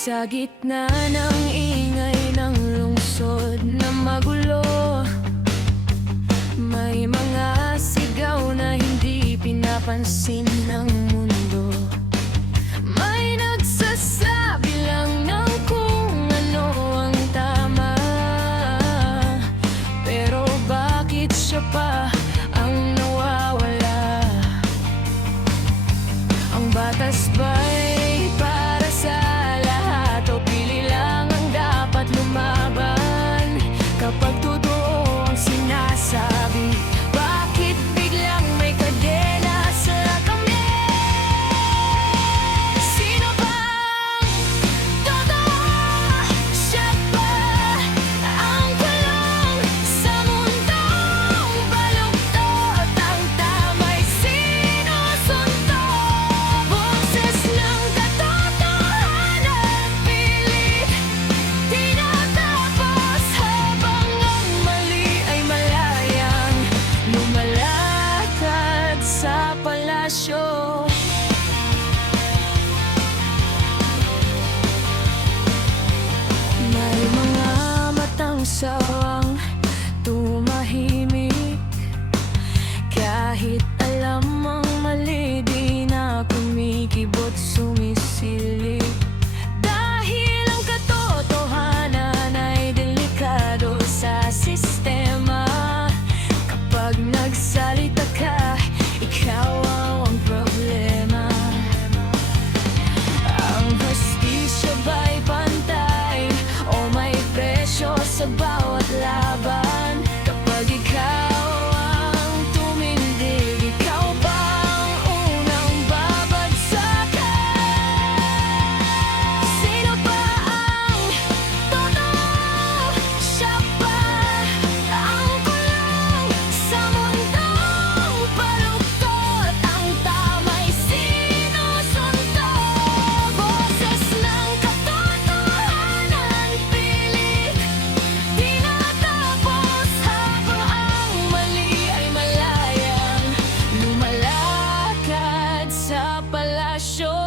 Sa gitna ng ingay ng lungsod na magulo, may mga sigaw na hindi pinapansin ng mundo. May nagsasabi lang ng kung ano ang tama, pero bakit siya pa ang nawawala? Ang batas ba'y para sa lahat o pili lang ang dapat lumaban? Kapag totoo ang sinasabi, bakit biglang may kadena sa kamay? Sino bang totoo? Siya ba ang kulong sa mundong baluktot? Ang tama'y sinusunod, boses ng katotohanan, pilit tinatapos habang ang mali ay malayang lumalakad sa palasyo. May mga matang sawang tumahimik, kahit alam ang mali, di na kumikibot, sumisilip. Dahil ang katotohanan ay delikado sa sistema. Kapag nagsalita ka, ikaw ang problema. Ang hustisya ba'y pantay o may presyo sa bawat laban? Kapag ikaw ang tumindig, ikaw ba ang unang babagsakan? Sino ba ang totoo? Siya ba ang kulong sa mundong baluktot? Ang tama'y sinusunod, boses ng katotohanan, pilit tinatapos habang ang mali ay malayang lumalakad sa palasyo.